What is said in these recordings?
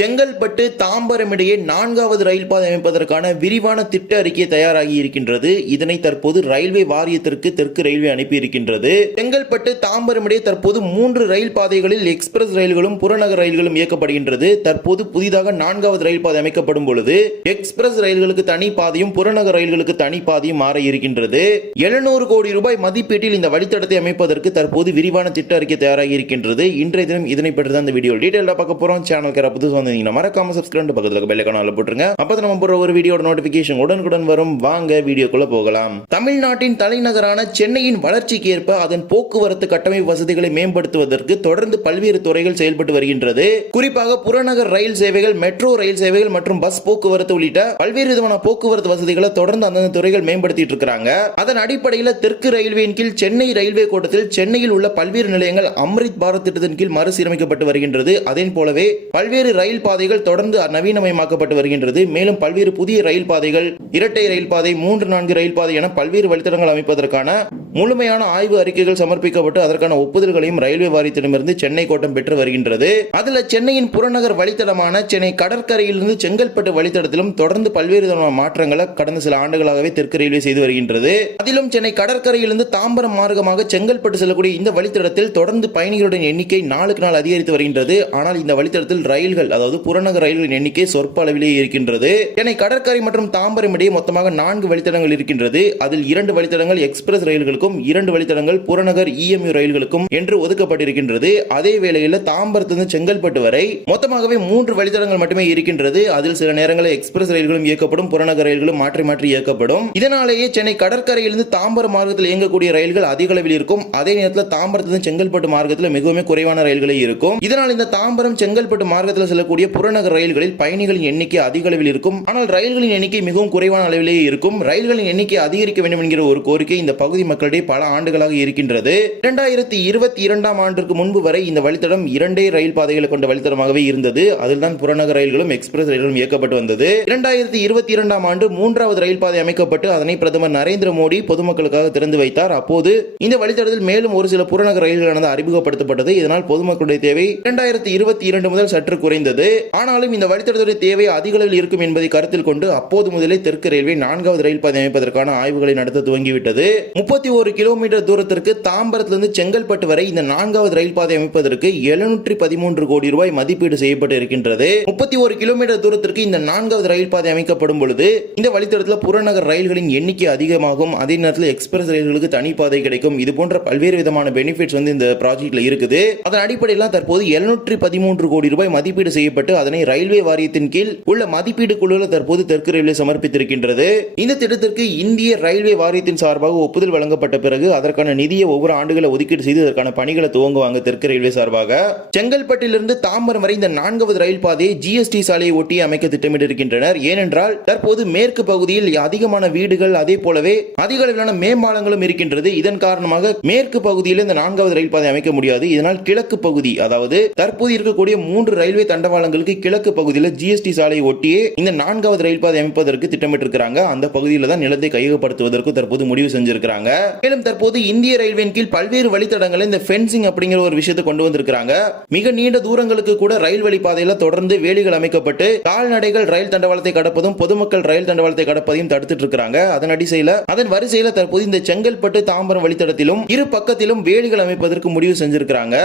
செங்கல்பட்டு தாம்பரம் இடையே நான்காவது ரயில் பாதை அமைப்பதற்கான விரிவான திட்ட அறிக்கை தயாராகி இருக்கின்றது. இதனை தற்போது ரயில்வே வாரியத்திற்கு தெற்கு ரயில்வே அனுப்பி இருக்கின்றது. செங்கல்பட்டு தாம்பரம் இடையே தற்போது மூன்று ரயில் பாதைகளில் எக்ஸ்பிரஸ் ரயில்களும் புறநகர் ரயில்களும் இயக்கப்படுகின்றது. தற்போது புதிதாக நான்காவது ரயில் பாதை அமைக்கப்படும் பொழுது எக்ஸ்பிரஸ் ரயில்களுக்கு தனி பாதையும் புறநகர் ரயில்களுக்கு தனி பாதையும் மாற இருக்கின்றது. எழுநூறு கோடி ரூபாய் மதிப்பீட்டில் இந்த வழித்தடத்தை அமைப்பதற்கு தற்போது விரிவான திட்ட அறிக்கை தயாராகி இருக்கின்றது. இன்றைய தினம் இதனை பற்றி தான் இந்த வீடியோ டீடைலா பார்க்க போறோம். சேனல் புதுசு வந்தீங்கன்னா மறக்காம சப்ஸ்கிரைப் பக்கத்துல பெல் ஐக்கான போட்டுருங்க. அப்பதான் நம்ம போற ஒரு வீடியோட நோட்டிபிகேஷன் உடனுக்குடன் வரும். வாங்க வீடியோக்குள்ள போகலாம். தமிழ்நாட்டின் தலைநகரான சென்னையின் வளர்ச்சிக்கு ஏற்ப அதன் போக்குவரத்து கட்டமைப்பு வசதிகளை மேம்படுத்துவதற்கு தொடர்ந்து பல்வேறு துறைகள் செயல்பட்டு வருகின்றது. குறிப்பாக புறநகர் ரயில் சேவைகள் மெட்ரோ ரயில் சேவைகள் மற்றும் பஸ் போக்குவரத்து உள்ளிட்ட பல்வேறு விதமான போக்குவரத்து வசதிகளை தொடர்ந்து அந்தந்த துறைகள் மேம்படுத்திட்டு இருக்காங்க. அதன் அடிப்படையில் தெற்கு ரயில்வேயின் கீழ் சென்னை ரயில்வே கோட்டத்தில் சென்னையில் உள்ள பல்வேறு நிலையங்கள் அம்ரித் பாரத் திட்டத்தின் கீழ் மறுசீரமைக்கப்பட்டு வருகின்றது. அதே போலவே பல்வேறு ரயில் ரயில் பாதைகள் தொடர்ந்து நவீனமயமாக்கப்பட்டு வருகின்றது. மேலும் பல்வேறு புதிய ரயில் பாதைகள் இரட்டை ரயில் பாதை மூன்று நான்கு ரயில் பாதை என பல்வேறு வழித்தடங்கள் அமைப்பதற்கான முழுமையான ஆய்வு அறிக்கைகள் சமர்ப்பிக்கப்பட்டு அதற்கான ஒப்புதல்களையும் ரயில்வே வாரியத்திடமிருந்து சென்னை கோட்டம் பெற்று வருகின்றது. அதுல சென்னையின் புறநகர் வழித்தடமான சென்னை கடற்கரையிலிருந்து செங்கல்பட்டு வழித்தடத்திலும் தொடர்ந்து பல்வேறு விதமான மாற்றங்களை கடந்த சில ஆண்டுகளாகவே தெற்கு ரயில்வே செய்து வருகின்றது. அதிலும் சென்னை கடற்கரையிலிருந்து தாம்பரம் மார்க்கமாக செங்கல்பட்டு செல்லக்கூடிய இந்த வழித்தடத்தில் தொடர்ந்து பயணிகளுடன் எண்ணிக்கை நாளுக்கு நாள் அதிகரித்து வருகின்றது. ஆனால் இந்த வழித்தடத்தில் ரயில்கள் அதாவது புறநகர் ரயில்களின் எண்ணிக்கை சொற்ப அளவிலேயே இருக்கின்றது. சென்னை கடற்கரை மற்றும் தாம்பரம் இடையே மொத்தமாக நான்கு வழித்தடங்கள் இருக்கின்றது. அதில் இரண்டு வழித்தடங்கள் எக்ஸ்பிரஸ் ரயில்களுக்கும் இரண்டு வழித்தடங்கள் புறநகர் இஎம்யூ ரயில்களுக்கும் என்று ஒதுக்கப்பட்டிருக்கின்றது. அதே வேளையில் தாம்பரத்திலிருந்து செங்கல்பட்டு வரை மொத்தமாகவே மூன்று வழித்தடங்கள் மட்டுமே இருக்கின்றது. அதில் சில நேரங்களில் எக்ஸ்பிரஸ் ரயில்களும் இயக்கப்படும் புறநகர் ரயில்களும் மாற்றி மாற்றி இயக்கப்படும். இதனாலேயே சென்னை கடற்கரையிலிருந்து தாம்பரம் மார்க்கத்தில் இயங்கக்கூடிய ரயில்கள் அதிக அளவில் இருக்கும். அதே நேரத்தில் தாம்பரத்திலிருந்து செங்கல்பட்டு மார்க்கத்தில் மிகவும் குறைவான ரயில்களே இருக்கும். இதனால் இந்த தாம்பரம் செங்கல்பட்டு மார்க்கத்தில் செல்லக்கூடிய புறநகர் ரயில்களில் பயணிகளின் எண்ணிக்கை அதிக அளவில் இருக்கும். ஆனால் ரயில்களின் எண்ணிக்கை மிகவும் குறைவான அளவிலேயே இருக்கும். ரயில்களின் எண்ணிக்கை அதிகரிக்க வேண்டும் என்கிற ஒரு கோரிக்கை இந்த பகுதி மக்களிடையே பல ஆண்டுகளாக இருக்கின்றது. இரண்டாயிரத்தி இருபத்தி இரண்டாம் ஆண்டிற்கு முன்பு வரை இந்த வழித்தடம் இரண்டே ரயில் பாதைகளை கொண்ட வழித்தடமாகவே இருந்தது. அதில் தான் புறநகர் ரயில்களும் எக்ஸ்பிரஸ் ரயில்களும் இயக்கப்பட்டு வந்தது. இரண்டாயிரத்தி இருபத்தி இரண்டாம் ஆண்டு மூன்றாவது ரயில் பாதை அமைக்கப்பட்டு அதனை பிரதமர் நரேந்திர மோடி பொதுமக்களுக்காக திறந்து வைத்தார். அப்போது இந்த வழித்தடத்தில் மேலும் ஒரு சில புறநகர் ரயில்களானது அறிமுகப்படுத்தப்பட்டது. இதனால் பொதுமக்களுடைய தேவை இரண்டாயிரத்தி இருபத்தி இரண்டு முதல் சற்று குறைந்தது. ஆனாலும் இந்த வழித்தடத்துடைய தேவை அதிக அளவில் இருக்கும் என்பதை கருத்தில் கொண்டு அப்போது முதலே தெற்கு ரயில்வே நான்காவது ரயில் பாதை அமைப்பதற்கான ஆய்வுகளை நடத்த துவங்கிவிட்டது. முப்பத்தி ஒரு கிலோமீட்டர் தூரத்திற்கு தாம்பரத்திலிருந்து செங்கல்பட்டு வரை இந்த நான்காவது ரயில் பாதை அமைப்பதற்கு எழுநூற்றி பதிமூன்று கோடி ரூபாய் மதிப்பீடு செய்யப்பட்டு இருக்கின்றது. முப்பத்தி ஒரு கிலோமீட்டர் தூரத்திற்கு இந்த நான்காவது ரயில் பாதை அமைக்கப்படும் பொழுது இந்த வழித்தடத்தில் புறநகர் ரயில்களின் எண்ணிக்கை அதிகமாகும். அதே நேரத்தில் எக்ஸ்பிரஸ் ரயில்களுக்கு தனி பாதை கிடைக்கும். இது போன்ற பல்வேறு விதமான பெனிஃபிட்ஸ் வந்து இந்த ப்ராஜெக்ட்ல இருக்குது. அதன் அடிப்படையில் தற்போது எழுநூற்றி பதிமூன்று கோடி ரூபாய் மதிப்பீடு செய்யப்பட்டு அதனை ரயில்வே வாரியத்தின் கீழ் உள்ள மதிப்பீடு குழுவில் தற்போது தெற்கு ரயில்வே சமர்ப்பித்திருக்கின்றது. இந்த திட்டத்திற்கு இந்திய ரயில்வே வாரியத்தின் சார்பாக ஒப்புதல் வழங்கப்பட்ட பிறகு அதற்கான நிதியை ஒவ்வொரு ஆண்டுகளை ஒதுக்கீடு செய்து அதற்கான பணிகளை துவங்குவாங்க தெற்கு ரயில்வே சார்பாக. செங்கல்பட்டிலிருந்து தாம்பரம் வரை இந்த நான்காவது ரயில் பாதையை ஜிஎஸ்டி சாலையை ஒட்டி அமைக்க திட்டமிட்டிருக்கின்றனர். ஏனென்றால் தற்போது மேற்கு பகுதியில் அதிகமான வீடுகள் அதே போலவே அதிக அளவிலான மேம்பாலங்களும் இருக்கின்றது. இதன் காரணமாக மேற்கு பகுதியில் இந்த நான்காவது ரயில் பாதை அமைக்க முடியாது. இதனால் கிழக்கு பகுதி அதாவது தற்போது இருக்கக்கூடிய மூன்று ரயில்வே தண்டவாளங்களுக்கு கிழக்கு பகுதியில் ஜிஎஸ்டி சாலையை ஒட்டியே இந்த நான்காவது ரயில் பாதை அமைப்பதற்கு திட்டமிட்டிருக்கிறாங்க. அந்த பகுதியில் தான் நிலத்தை கையகப்படுத்துவதற்கு தற்போது முடிவு செஞ்சிருக்கிறாங்க. மேலும் தற்போது இந்திய ரயில்வேயின் கீழ் பல்வேறு வழித்தடங்களை இந்த ஃபென்சிங் அப்படிங்கிற ஒரு விஷயத்தை கொண்டு வந்திருக்கிறாங்க. மிக நீண்ட தூரங்களுக்கு கூட ரயில் வழி பாதையில தொடர்ந்து வேலிகள் அமைக்கப்பட்டு கால்நடைகள் ரயில் தண்டவாளத்தை கடப்பதும் பொதுமக்கள் ரயில் தண்டவாளத்தை கடப்பதையும் தடுத்துட்டு இருக்காங்க அதன் அடிசையில அதன் வரிசையில தற்போது இந்த செங்கல்பட்டு தாம்பரம் வழித்தடத்திலும் இரு பக்கத்திலும் வேலிகள் அமைப்பதற்கு முடிவு செஞ்சிருக்கிறாங்க.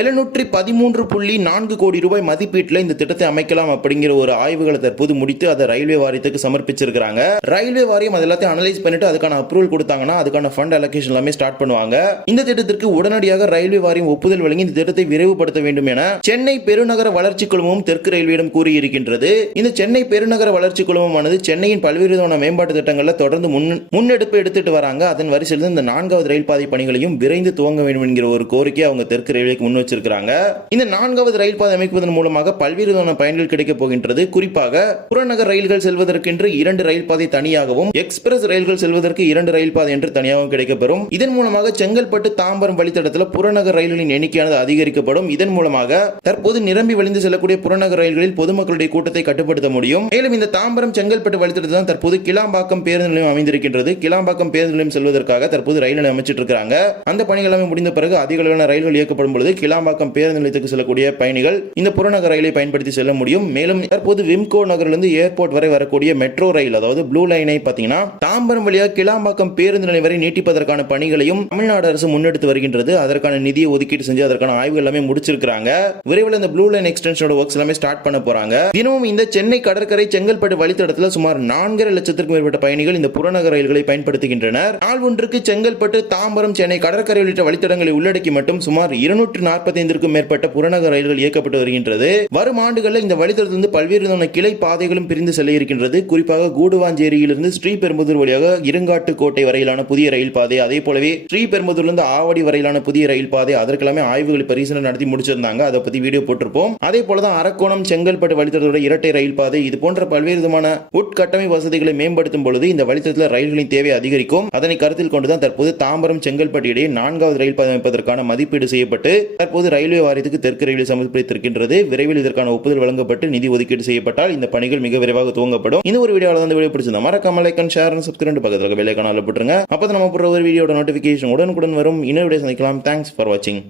எழுநூற்றி பதிமூன்று புள்ளி நான்கு கோடி ரூபாய் மதிப்பீட்டில் இந்த திட்டத்தை அமைக்கலாம் அப்படிங்கிற ஒரு ஆய்வுகளை தற்போது முடித்து அதை ரயில்வே வாரியத்துக்கு சமர்ப்பிச்சிருக்கிறாங்க. ரயில்வே வாரியம் அது எல்லாத்தையும் அனலைஸ் பண்ணிட்டு அதுக்கான அப்ரூவல் கொடுத்தாங்கன்னா அதுக்கான ஃபண்ட் அலோகேஷன் எல்லாமே ஸ்டார்ட் பண்ணுவாங்க. இந்த திட்டத்திற்கு உடனடியாக ரயில்வே வாரியம் ஒப்புதல் வழங்கி இந்த திட்டத்தை விரைவுபடுத்த வேண்டும் என சென்னை பெருநகர வளர்ச்சி குழுமமும் தெற்கு ரயில்வேயிடம் கூறியிருக்கின்றது. இந்த சென்னை பெருநகர வளர்ச்சி குழுமமானது சென்னையின் பல்வேறு விதமான மேம்பாட்டு திட்டங்களில் தொடர்ந்து முன் முன்னெடுப்பு எடுத்துட்டு வராங்க. அதன் வரிசையில் இந்த நான்காவது ரயில் பாதை பணிகளையும் விரைந்து துவங்க வேண்டும் என்கிற ஒரு கோரிக்கை அவங்க தெற்கு ரயில்வேக்கு முன் வச்சிருக்காங்க இந்த நான்காவது ரயில் பாதை அமைப்பதன் மூலமாக பல்வேறு விதமான பயன்கள் கிடைக்கப் போகின்றது. குறிப்பாக புறநகர் ரயில்கள் செல்வதற்கென்று இரண்டு ரயில் பாதை தனியாகவும் எக்ஸ்பிரஸ் ரயில்கள் செல்வதற்கு இரண்டு ரயில் பாதை என்று தனியாகவும் கிடைக்கப்பெறும் இதன் மூலமாக செங்கல்பட்டு தாம்பரம் வழித்தடத்தில் புறநகர் ரயில்களின் எண்ணிக்கையானது அதிகரிக்கப்படும். இதன் மூலமாக தற்போது நிரம்பி வழிந்து செல்லக்கூடிய புறநகர் ரயில்களில் பொதுமக்களுடைய கூட்டத்தை கட்டுப்படுத்த முடியும். மேலும் இந்த தாம்பரம் செங்கல்பட்டு வழித்தடத்தில் தான் தற்போது கிளாம்பாக்கம் பேருந்து நிலையம் அமைந்திருக்கின்றது. கிளாம்பாக்கம் பேருந்து நிலையம் செல்வதற்காக தற்போது ரயில் நிலையம் அமைச்சிட்டு இருக்காங்க அந்த பணிகள் முடிந்த பிறகு அதிக அளவிலான ரயில்கள் இயக்கப்படும் பொழுது கிளாம்பாக்கம் பேருந்து நிலையத்துக்கு செல்லக்கூடிய பயணிகள் இந்த புறநகர் ரயிலை பயன்படுத்தி செல்ல முடியும். மேலும் தற்போது விம்கோ நகரிலிருந்து ஏர்போர்ட் வரை வரக்கூடிய மெட்ரோ ரயில் அதாவது ப்ளூ லைனை பார்த்தீங்கன்னா தாம்பரம் வழியாக கிளாம்பாக்கம் பேருந்து நிலையம் வரை நீட்டிப்பதற்கான பணிகளையும் தமிழ்நாடு அரசு முன்னெடுத்து வருகின்றது. அதற்கான நிதியை ஒதுக்கீடு செஞ்சு அதற்கான ஆய்வு எல்லாமே முடிச்சிருக்காங்க விரைவில் இந்த ப்ளூ லைன் எக்ஸ்டென்ஷனோட ஒர்க்ஸ் எல்லாமே ஸ்டார்ட் பண்ண போறாங்க. தினமும் இந்த சென்னை கடற்கரை செங்கல்பட்டு வழித்தடத்தில் சுமார் நான்கரை லட்சத்திற்கும் மேற்பட்ட பயணிகள் இந்த புறநகர் ரயில்களை பயன்படுத்துகின்றனர். நாள் ஒன்றுக்கு செங்கல்பட்டு தாம்பரம் சென்னை கடற்கரை உள்ளிட்ட வழித்தடங்களை உள்ளடக்கி மட்டும் சுமார் இருநூற்று நாற்பத்தைந்திற்கும் மேற்பட்ட புறநகர் ரயில்கள் இயக்கப்பட்டு வருகின்றது. வரும் ஆண்டுகளில் இந்த வழித்தடத்திலிருந்து பல்வேறு விதமான கிளை பாதைகளும் பிரிந்து செல்ல இருக்கின்றது. குறிப்பாக கூடுவாஞ்சேரியிலிருந்து ஸ்ரீபெரும்புதூர் வழியாக இருங்காட்டுக்கோட்டை வரையிலான புதிய ரயில் பாதை அதே போலவே ஸ்ரீபெரும்புதூர்லிருந்து ஆவடி வரையிலான புதிய ரயில் பாதை அதற்கெல்லாமே ஆய்வுகள் பரிசீலனை நடத்தி முடிச்சிருந்தாங்க. அதை பத்தி வீடியோ போட்டிருப்போம். அதே போலதான் அரக்கோணம் செங்கல்பட்டு வழித்தடத்தோட இரட்டை ரயில் பாதை இது போன்ற பல்வேறு விதமான உட்கட்டமை வசதிகளை மேம்படுத்தும் பொழுது இந்த வழித்தடத்தில் ரயில்களின் தேவை அதிகரிக்கும். அதனை கருத்தில் கொண்டுதான் தற்போது தாம்பரம் செங்கல்பட்டு இடையே நான்காவது ரயில் பாதை அமைப்பதற்கான மதிப்பீடு செய்யப்பட்டு தற்போது ரயில்வே வாரியத்துக்கு தெற்கு ரயில்வே சமர்ப்பித்திருக்கின்றது. விரைவில் இதற்கான ஒப்புதல் வழங்கப்பட்டு நிதி ஒதுக்கீடு செய்யப்பட்டால் இந்த பணிகள் மிக விரைவாக துவங்கப்படும். இந்த ஒரு வீடியோவில் வந்து வீடியோ பிடிச்சிருந்தா மறக்காம லைக் அண்ட் ஷேர் சப்ஸ்கிரைப் பக்கத்தில் வேலை கனால போட்டுருங்க அப்போ நம்ம போடுற ஒரு வீடியோட நோட்டிஃபிகேஷன் உடனுக்குடன் வரும். இன்னொரு வீடியோ சந்திக்கலாம். தேங்க்ஸ் ஃபார் வாட்சிங்